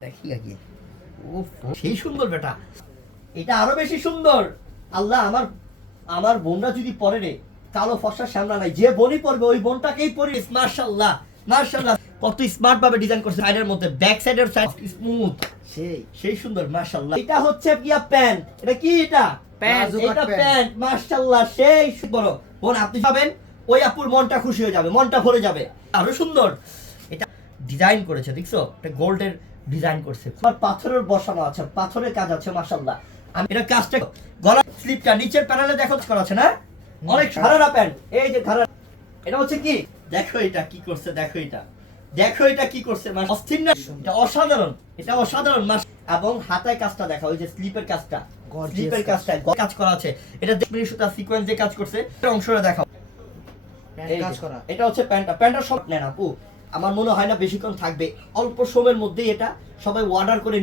দেখি আগে উফ সেই সুন্দর বেটা, এটা আরো বেশি সুন্দর। আল্লাহ আমার আমার বোনরা যদি পরে রে, কালো ফর্সা শ্যামলা নাই, যে বোনই পরবে ওই বোনটাকেই পরি। মাশাআল্লাহ মাশাআল্লাহ, কত স্মার্ট ভাবে ডিজাইন করছে, সাইডের মধ্যে ব্যাক সাইডের সাইড স্মুথ, সেই সুন্দর মাশাআল্লাহ। এটা হচ্ছে কি প্যান্ট, এটা কি এটা প্যান্ট, এটা প্যান্ট মাশাআল্লাহ সেই বড় বোন, আপনি পাবেন ওই আপুর মনটা খুশি হয়ে যাবে, মনটা ভরে যাবে। আরো সুন্দর এটা ডিজাইন করেছে, দেখছো এটা গোল্ডের ডিজাইন করছে, আর পাথরের বসানো আছে, পাথরের কাজ আছে মাশাআল্লাহ। আমি এটা কাজটা গলা স্লিপটা নিচের প্যানেলে দেখো করা আছে না, অনেক ঘাড়া প্যান্ট, এই যে ঘাড়া। এটা হচ্ছে কি, দেখো এটা কি করছে, দেখো এটা, দেখো এটা কি করছে, অস্থির না, এটা অসাধারণ, এটা অসাধারণ মাস। এবং হাতায় কাজটা দেখা, ওই যে স্লিপের কাজটা, স্লিপের কাজটা কাজ করা আছে, এটা দেখবে সুতা সিকোয়েন্স যে কাজ করছে, এটা অংশটা দেখাও, কাজ করা। এটা হচ্ছে প্যান্টটা, প্যান্টটা সব নেন আপু, আমার মনে হয় না বেশিক্ষণ থাকবে, অল্প সময়ের মধ্যেই এটা সবাই অর্ডার করে